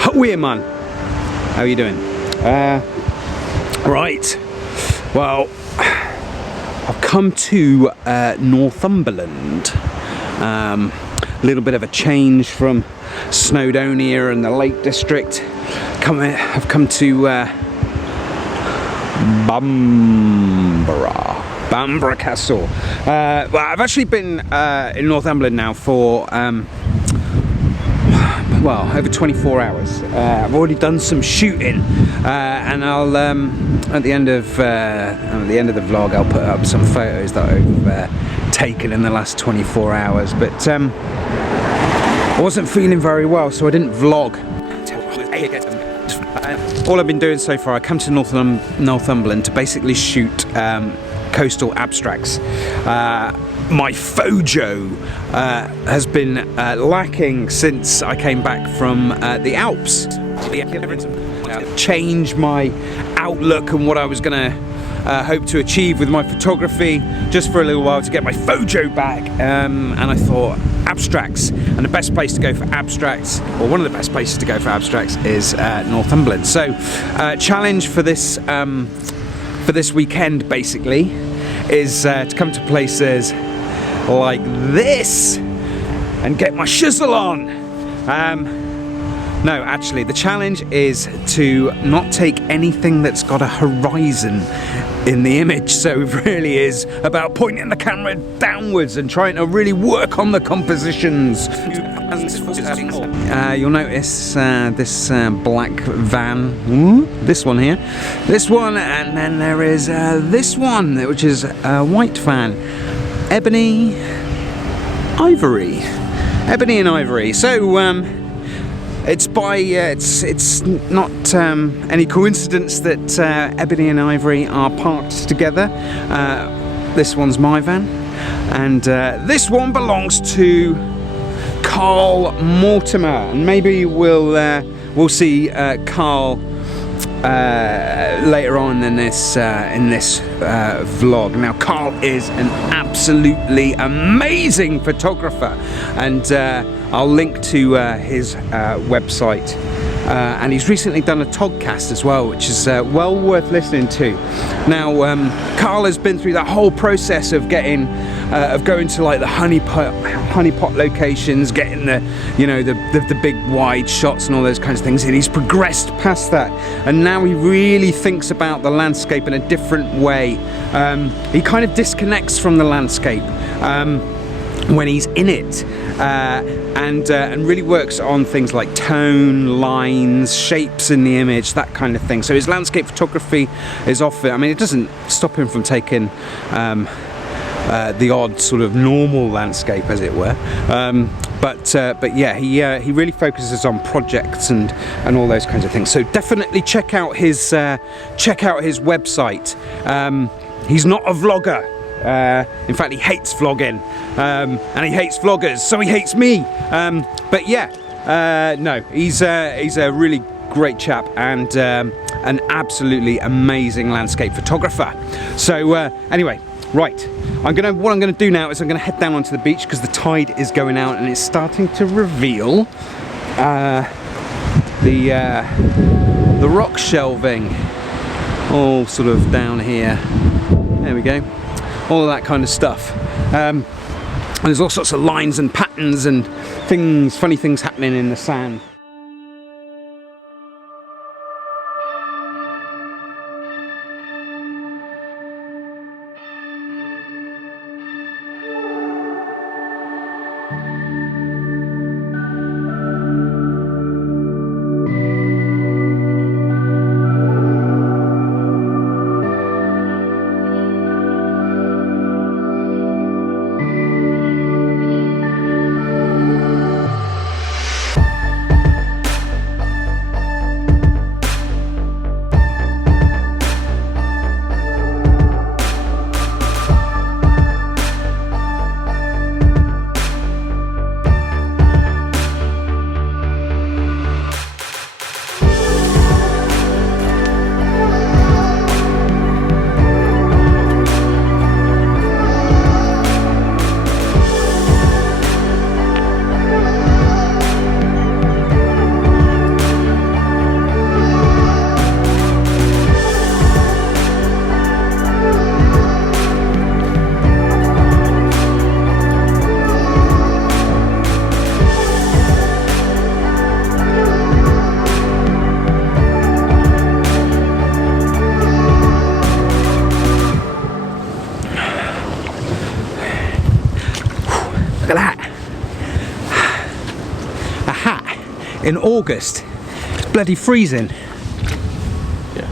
Hiya man, how are you doing? Right, well, I've come to Northumberland. A little bit of a change from Snowdonia and the Lake District. I've come to Bamborough Castle. Well, I've actually been in Northumberland now for well, over 24 hours. I've already done some shooting, and I'll at the end of the vlog I'll put up some photos that I've taken in the last 24 hours. But I wasn't feeling very well, so I didn't vlog. All I've been doing so far, I come to Northumberland to basically shoot coastal abstracts. My Phojo has been lacking since I came back from the Alps. Change my outlook and what I was going to hope to achieve with my photography just for a little while to get my Phojo back, and I thought abstracts, and the best place to go for abstracts, or one of the best places to go for abstracts, is Northumberland. So challenge for this weekend basically is to come to places like this and get my shizzle on. No, actually the challenge is to not take anything that's got a horizon in the image. So it really is about pointing the camera downwards and trying to really work on the compositions. You'll notice this black van, this one here, this one, and then there is this one, which is a white van. Ebony and ivory. So it's not any coincidence that ebony and ivory are parked together. This one's my van, and this one belongs to Karl Mortimer, and maybe we'll see Karl later on in this vlog. Now, Karl is an absolutely amazing photographer, and I'll link to his website, and he's recently done a podcast as well, which is well worth listening to. Now, Karl has been through that whole process of going to like the honeypot locations, getting the big wide shots and all those kinds of things, and he's progressed past that, and now he really thinks about the landscape in a different way. He kind of disconnects from the landscape when he's in it, and really works on things like tone, lines, shapes in the image, that kind of thing. So his landscape photography is often, I mean, it doesn't stop him from taking the odd sort of normal landscape, as it were, but yeah, he really focuses on projects and all those kinds of things. So definitely check out his website. He's not a vlogger. In fact, he hates vlogging, and he hates vloggers, so he hates me. But yeah, no, he's a really great chap, and an absolutely amazing landscape photographer. So anyway, right, what I'm gonna do now is I'm gonna head down onto the beach because the tide is going out and it's starting to reveal the rock shelving all sort of down here. There we go. All of that kind of stuff. And there's all sorts of lines and patterns and things, funny things happening in the sand. a hat in August. It's bloody freezing. Yeah.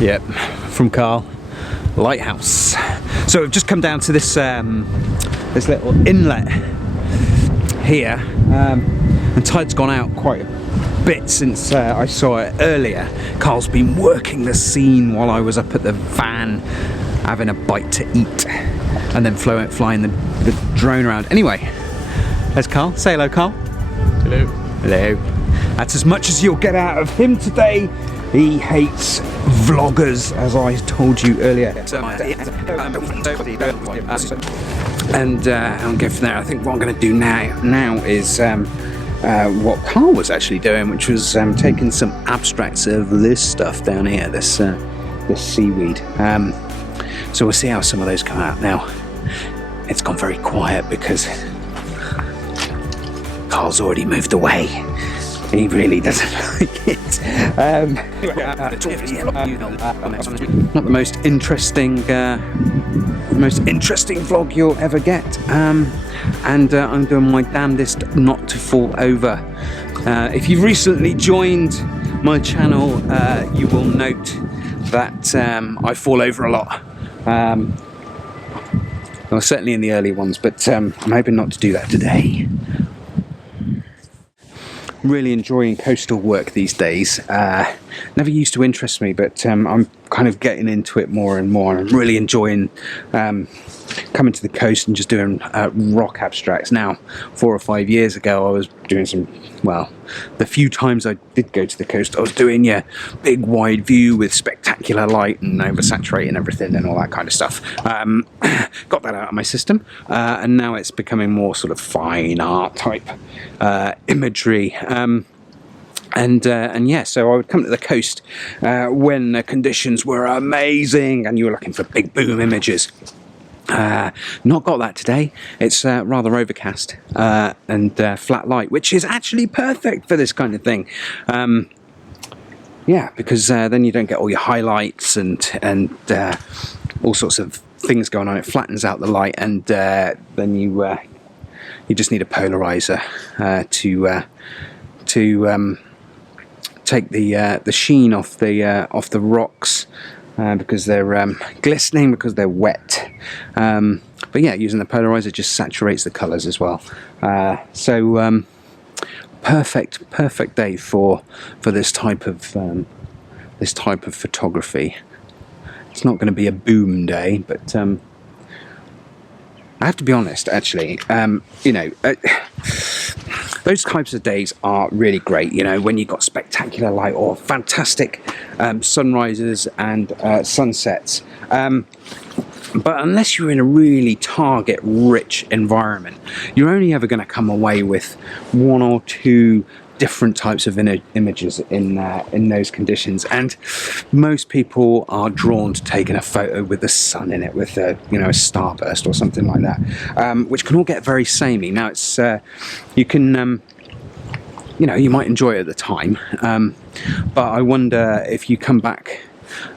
Yep, from Karl. Lighthouse. So we've just come down to this this little inlet here, and tide's gone out quite a bit since I saw it earlier. Karl's been working the scene while I was up at the van having a bite to eat, and then flying the drone around. Anyway, there's Karl. Say hello, Karl. Hello. Hello. That's as much as you'll get out of him today. He hates vloggers, as I told you earlier. And I'll go from there. I think what I'm going to do now is what Karl was actually doing, which was taking some abstracts of this stuff down here, this seaweed. So we'll see how some of those come out. Now, it's gone very quiet because Karl's already moved away. He really doesn't like it. Not the most interesting vlog you'll ever get. And I'm doing my damnedest not to fall over. If you've recently joined my channel, you will note that I fall over a lot. Well, certainly in the early ones, but I'm hoping not to do that today. Really enjoying coastal work these days. Never used to interest me, but I'm kind of getting into it more and more, and I'm really enjoying coming to the coast and just doing rock abstracts. Now, 4 or 5 years ago I was doing some, well, the few times I did go to the coast I was doing big wide view with spectacular light and oversaturating everything and all that kind of stuff. Got that out of my system, and now it's becoming more sort of fine art type imagery. And yeah, so I would come to the coast when the conditions were amazing and you were looking for big boom images. Not got that today. It's rather overcast and flat light, which is actually perfect for this kind of thing. Yeah, because then you don't get all your highlights and all sorts of things going on. It flattens out the light, and then you just need a polarizer to take the sheen off the rocks, because they're glistening, because they're wet. But yeah, using the polarizer just saturates the colours as well. So perfect day for this type of photography. It's not going to be a boom day, but I have to be honest, actually. Those types of days are really great, when you've got spectacular light or fantastic sunrises and sunsets. But unless you're in a really target-rich environment, you're only ever going to come away with 1 or 2 different types of images in those conditions, and most people are drawn to taking a photo with the sun in it, with a starburst or something like that, which can all get very samey. Now it's you can you might enjoy it at the time, but I wonder if you come back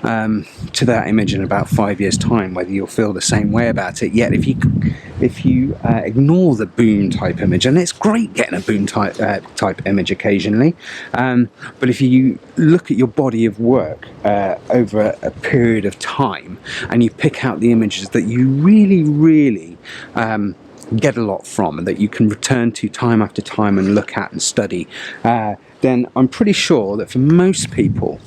to that image in about 5 years' time, whether you'll feel the same way about it. Yet if you ignore the boom type image, and it's great getting a boom type image occasionally, but if you look at your body of work over a period of time, and you pick out the images that you really get a lot from, and that you can return to time after time and look at and study, then I'm pretty sure that for most people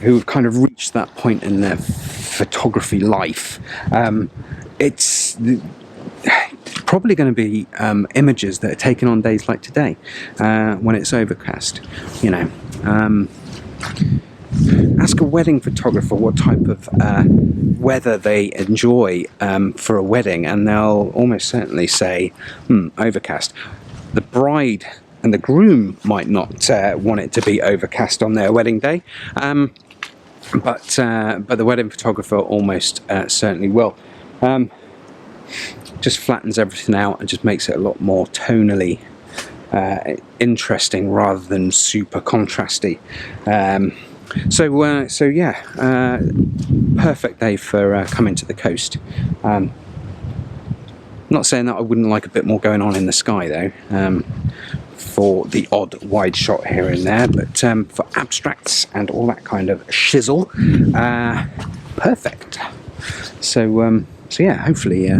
who have kind of reached that point in their photography life, it's probably going to be images that are taken on days like today, when it's overcast. Ask a wedding photographer what type of weather they enjoy for a wedding, and they'll almost certainly say overcast. The bride and the groom might not want it to be overcast on their wedding day, but the wedding photographer almost certainly will. Just flattens everything out and just makes it a lot more tonally interesting rather than super contrasty. So yeah, perfect day for coming to the coast. Not saying that I wouldn't like a bit more going on in the sky though. for the odd wide shot here and there, but for abstracts and all that kind of shizzle, perfect. So yeah, hopefully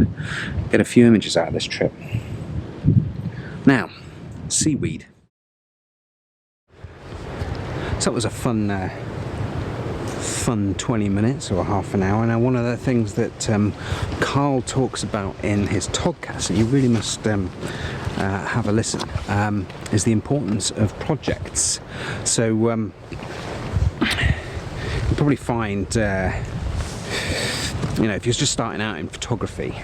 get a few images out of this trip. Now, seaweed. So that was a fun 20 minutes or half an hour. Now, one of the things that Karl talks about in his podcast, and you really must have a listen, is the importance of projects. So you'll probably find, if you're just starting out in photography,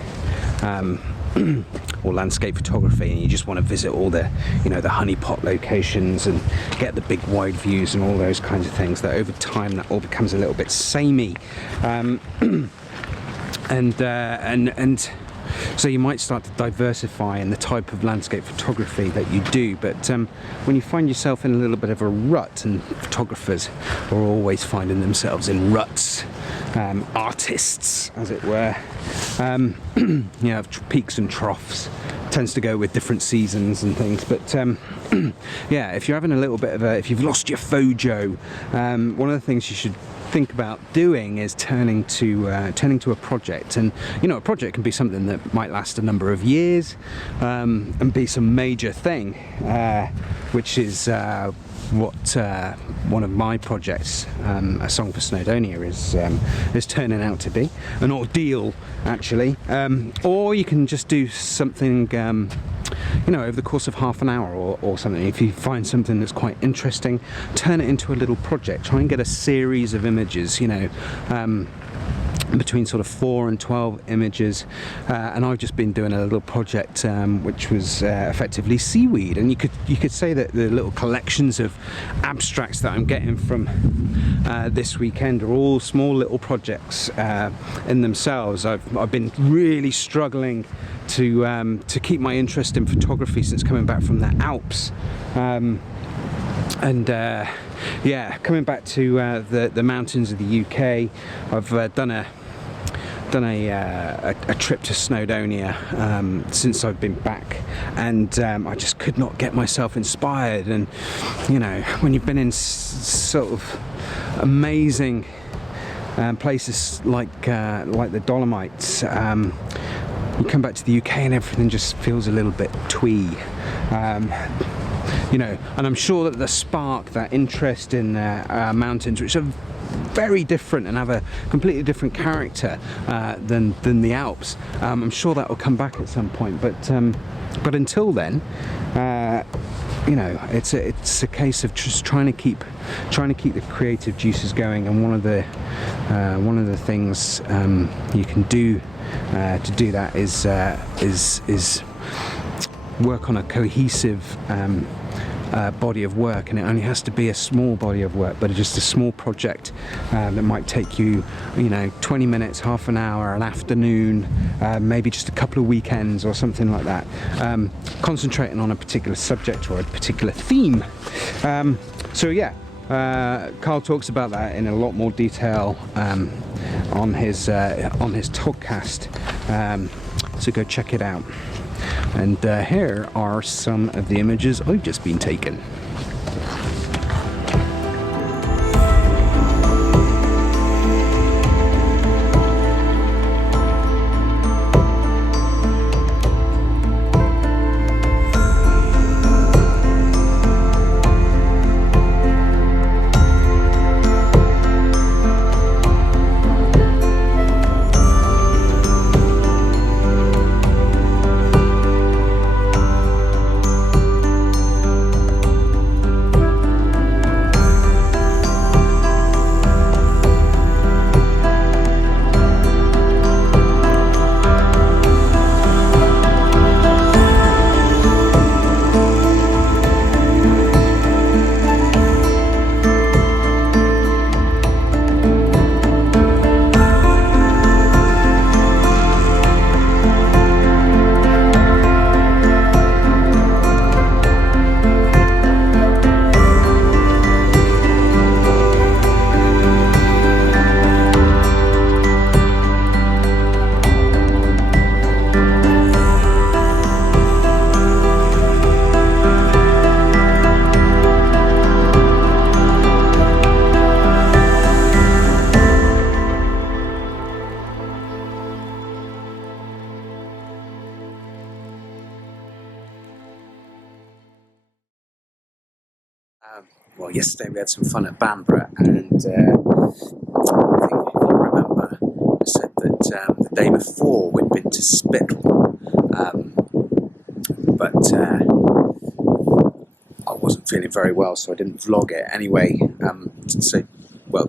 or landscape photography, and you just want to visit all the the honeypot locations and get the big wide views and all those kinds of things, that over time that all becomes a little bit samey, and so you might start to diversify in the type of landscape photography that you do. But when you find yourself in a little bit of a rut, and photographers are always finding themselves in ruts, artists as it were, peaks and troughs, tends to go with different seasons and things. But yeah, if you're having a little bit of if you've lost your Phojo, one of the things you should think about doing is turning to a project. And a project can be something that might last a number of years, and be some major thing, which is what one of my projects, A Song for Snowdonia, is turning out to be. An ordeal, actually. Or you can just do something over the course of half an hour or something. If you find something that's quite interesting, turn it into a little project. Try and get a series of images, between sort of 4 and 12 images, and I've just been doing a little project which was effectively seaweed. And you could say that the little collections of abstracts that I'm getting from this weekend are all small little projects in themselves. I've been really struggling to keep my interest in photography since coming back from the Alps, yeah, coming back to the mountains of the UK. I've done a trip to Snowdonia since I've been back, and I just could not get myself inspired. And when you've been in sort of amazing places like the Dolomites, you come back to the UK and everything just feels a little bit twee. And I'm sure that the spark, that interest in mountains, which are very different and have a completely different character than the Alps, I'm sure that will come back at some point. But until then, it's a case of just trying to keep the creative juices going. And one of the things you can do to do that is work on a cohesive body of work. And it only has to be a small body of work, but just a small project that might take you 20 minutes, half an hour, an afternoon, maybe just a couple of weekends or something like that, concentrating on a particular subject or a particular theme. So yeah, Karl talks about that in a lot more detail on his podcast, so go check it out. And here are some of the images I've just been taken. Well, yesterday we had some fun at Bamborough, and I think if you remember, I said that the day before we'd been to Spittle, but I wasn't feeling very well, so I didn't vlog it. Anyway,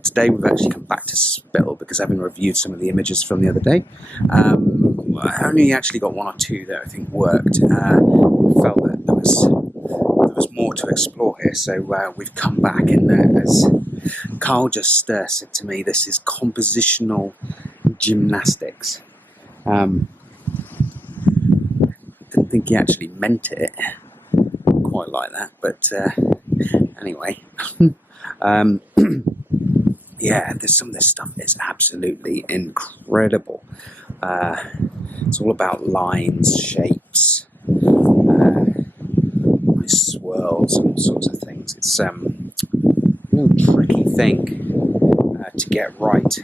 today we've actually come back to Spittle because having reviewed some of the images from the other day, I only actually got one or two that I think worked. Felt that there was more to explore here, so we've come back, and as Karl just said to me, this is compositional gymnastics. Didn't think he actually meant it quite like that, but anyway. Yeah, some of this stuff is absolutely incredible. It's all about lines, shapes, nice swirls, and all sorts of things. It's a real tricky thing to get right,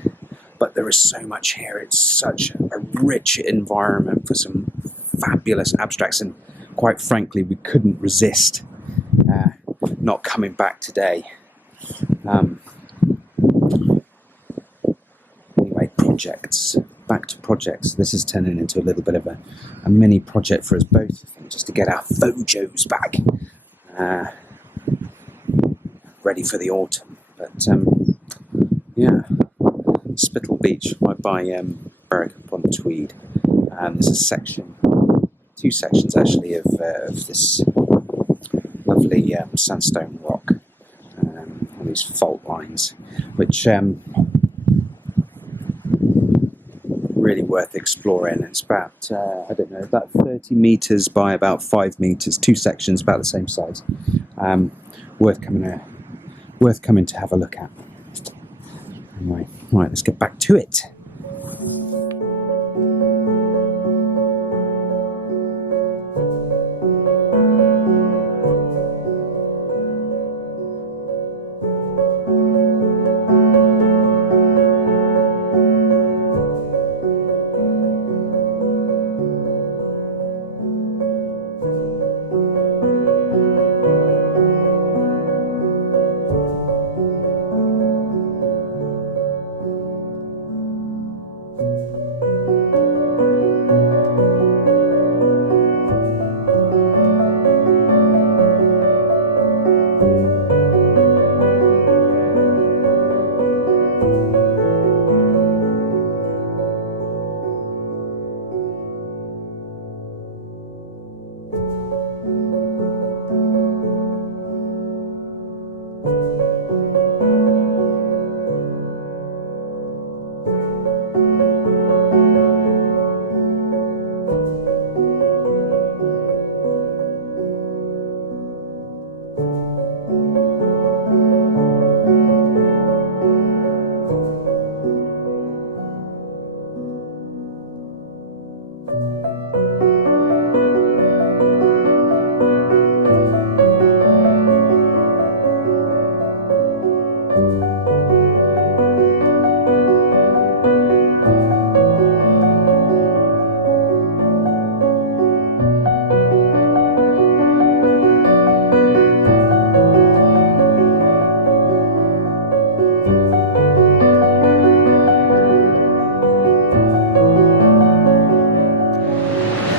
but there is so much here. It's such a rich environment for some fabulous abstracts, and quite frankly, we couldn't resist not coming back today. Anyway, projects. Back to projects. This is turning into a little bit of a mini project for us both, I think, just to get our Phojos back ready for the autumn. But yeah, Spittle Beach, right by Berwick upon Tweed. There's a section, two sections actually, of this lovely sandstone rock, all these fault lines, which really worth exploring. It's about about 30 meters by about 5 meters, two sections about the same size. Worth coming to have a look at. Anyway, right, let's get back to it.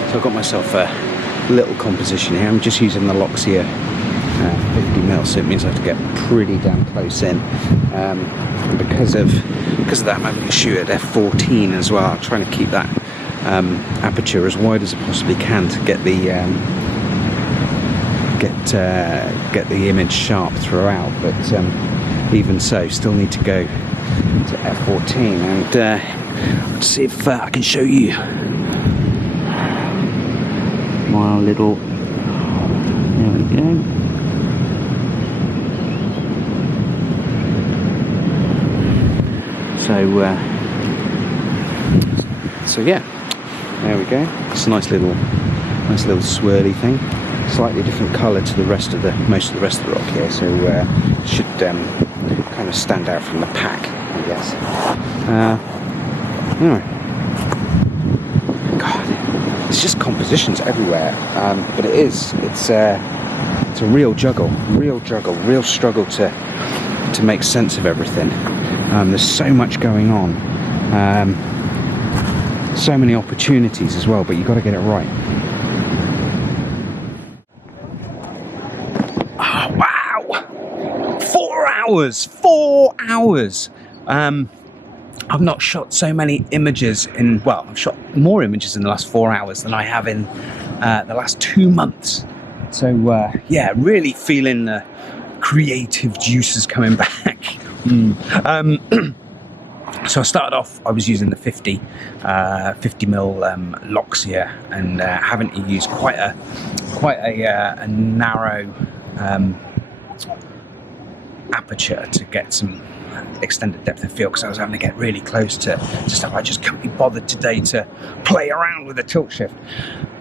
I've got myself a little composition here. I'm just using the Loxia 50mm, so it means I have to get pretty damn close in. And because of that, I'm having to shoot at f14 as well. I'm trying to keep that aperture as wide as I possibly can to get the image sharp throughout. But even so, still need to go to f14 and let's see if I can show you my little, there we go. So yeah, there we go. It's a nice little swirly thing. Slightly different colour to most of the rest of the rock here, so should kind of stand out from the pack, I guess. Anyway, God, it's just compositions everywhere, but it's it's a real juggle, real struggle to make sense of everything. There's so much going on, so many opportunities as well, but you've got to get it right. Oh, wow! 4 hours! 4 hours! I've not shot so many images in, well, I've shot more images in the last 4 hours than I have in the last 2 months. So, yeah, really feeling the creative juices coming back. So I started off, I was using the 50 mil Loxia, and having to use quite a narrow aperture to get some extended depth of field, because I was having to get really close to stuff. I just couldn't be bothered today to play around with the tilt shift.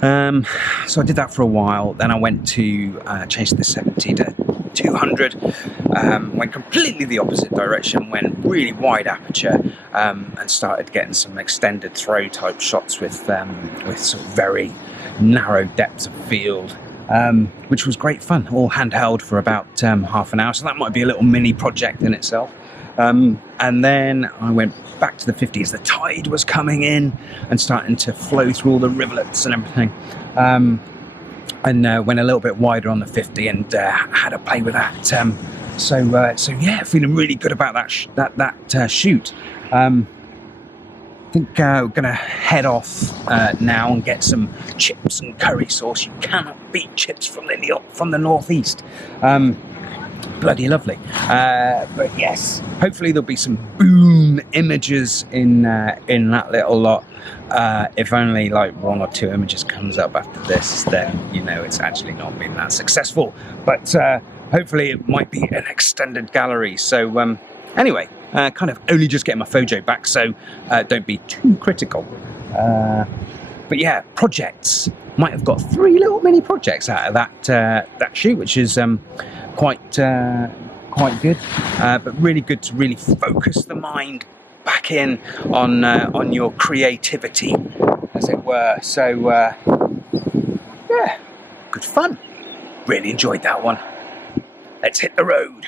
So I did that for a while. Then I went to change the 70 to 200. Went completely the opposite direction, went really wide aperture, and started getting some extended throw type shots with sort of very narrow depths of field, which was great fun, all handheld for about half an hour. So that might be a little mini project in itself. And then I went back to the 50 as the tide was coming in and starting to flow through all the rivulets and everything. And went a little bit wider on the 50 and had a play with that. So yeah, feeling really good about that shoot. I think we're going to head off now and get some chips and curry sauce. You cannot beat chips from the northeast. Bloody lovely. But yes, hopefully there'll be some boom images in that little lot. If only like 1 or 2 images comes up after this, then you know it's actually not been that successful. But hopefully it might be an extended gallery. So anyway, kind of only just getting my Phojo back, so don't be too critical. But yeah, projects. Might have got 3 little mini projects out of that shoot, which is quite good, but really good to really focus the mind back in on your creativity, as it were. So yeah, good fun. Really enjoyed that one. Let's hit the road.